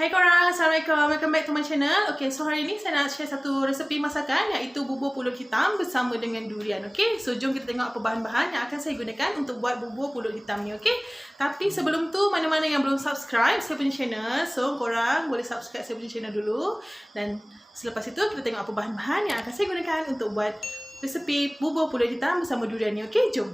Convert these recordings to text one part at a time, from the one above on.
Hai korang, Assalamualaikum. Welcome back to my channel. Okay, so hari ni saya nak share satu resepi masakan iaitu bubur pulut hitam bersama dengan durian. Okay, so jom kita tengok apa bahan-bahan yang akan saya gunakan untuk buat bubur pulut hitam ni. Okay, tapi sebelum tu mana-mana yang belum subscribe saya punya channel, so korang boleh subscribe saya punya channel dulu. Dan selepas itu kita tengok apa bahan-bahan yang akan saya gunakan untuk buat resepi bubur pulut hitam bersama durian ni. Okay, jom.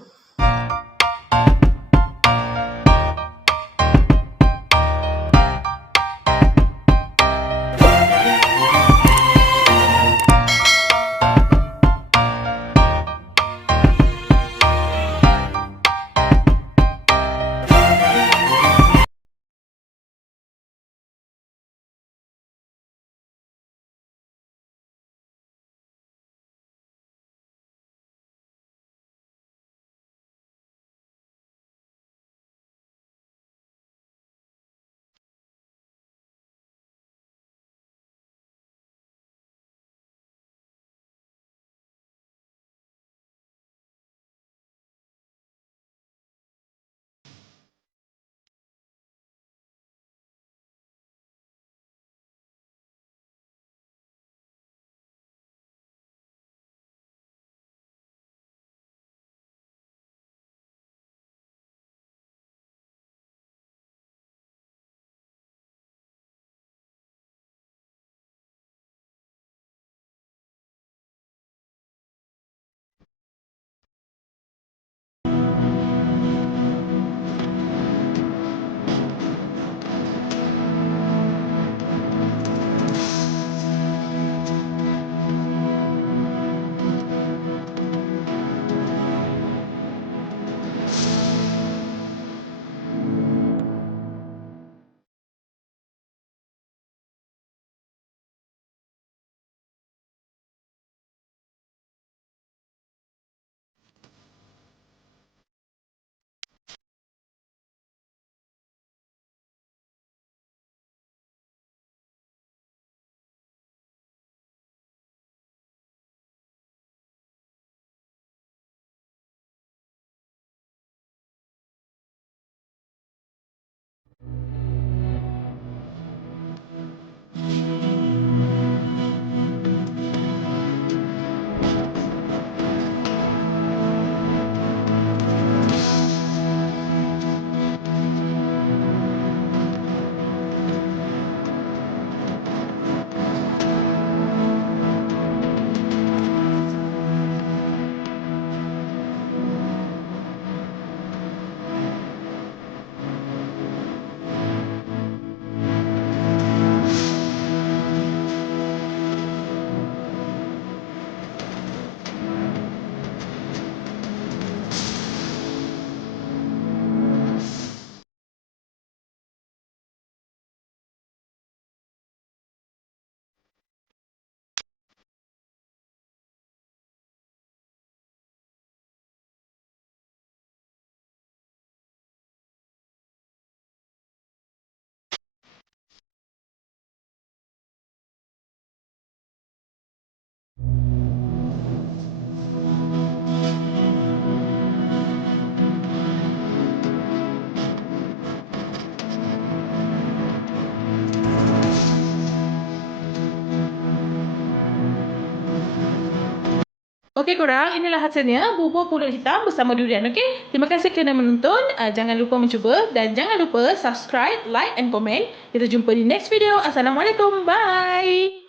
Okey korang, inilah hasilnya bubur pulut hitam bersama durian. Okey, terima kasih kerana menonton. Jangan lupa mencuba dan jangan lupa subscribe, like and komen. Kita jumpa di next video. Assalamualaikum. Bye.